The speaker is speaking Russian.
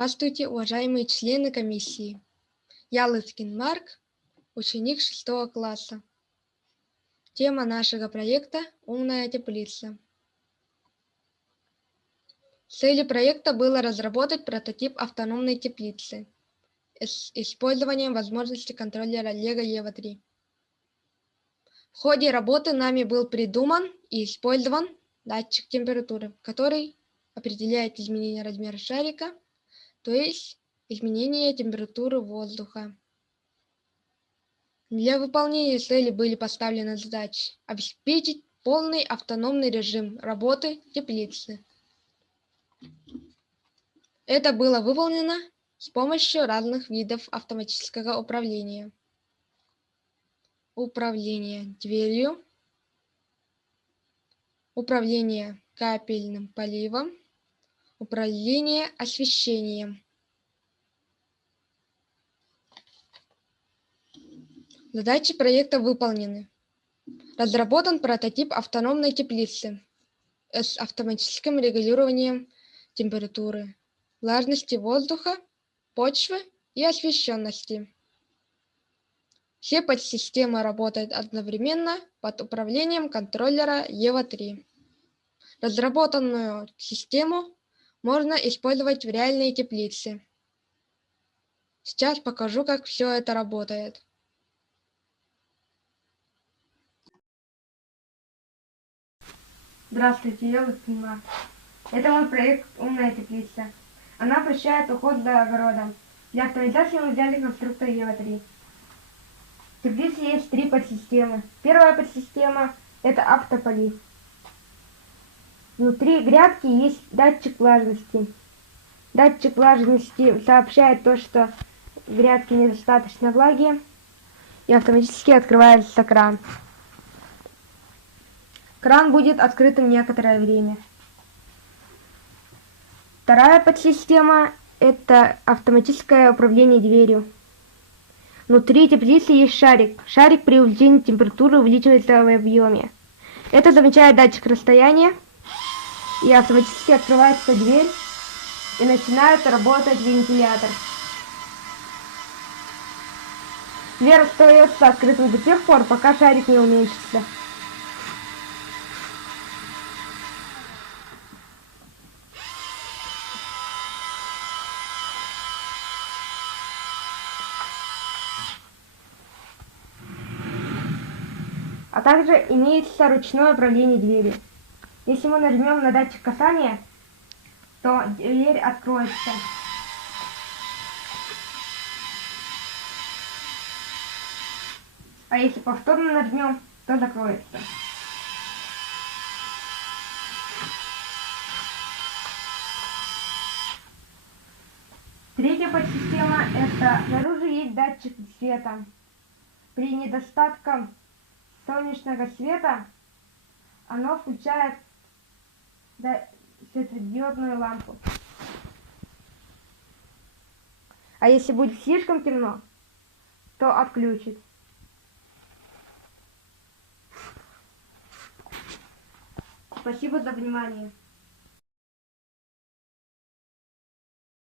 Здравствуйте, уважаемые члены комиссии. Я Лыткин Марк, ученик 6 класса. Тема нашего проекта «Умная теплица». Целью проекта было разработать прототип автономной теплицы с использованием возможности контроллера LEGO EVO 3. В ходе работы нами был придуман и использован датчик температуры, который определяет изменение размера шарика, то есть изменение температуры воздуха. Для выполнения цели были поставлены задачи обеспечить полный автономный режим работы теплицы. Это было выполнено с помощью разных видов автоматического управления. Управление дверью, управление капельным поливом, управление освещением. Задачи проекта выполнены. Разработан прототип автономной теплицы с автоматическим регулированием температуры, влажности воздуха, почвы и освещенности. Все подсистемы работают одновременно под управлением контроллера EVO 3. Разработанную систему можно использовать в реальной теплице. Сейчас покажу, как все это работает. Здравствуйте, я Лыткин Марк. Это мой проект «Умная теплица». Она упрощает уход за огородом. Для автоматизации мы взяли конструктор EVO 3. В теплице есть 3 подсистемы. Первая подсистема – это автополив. Внутри грядки есть датчик влажности. Датчик влажности сообщает то, что в грядке недостаточно влаги, и автоматически открывается кран. Кран будет открытым некоторое время. Вторая подсистема – это автоматическое управление дверью. Внутри теплицы есть шарик. Шарик при увеличении температуры увеличивается в объеме. Это замечает датчик расстояния, и автоматически открывается дверь, и начинает работать вентилятор. Дверь остается открытым до тех пор, пока шарик не уменьшится. А также имеется ручное управление дверью. Если мы нажмем на датчик касания, то дверь откроется. А если повторно нажмем, то закроется. Третья подсистема – это снаружи есть датчик света. При недостатке солнечного света оно включает светодиодную лампу. А если будет слишком темно, то отключит. Спасибо за внимание.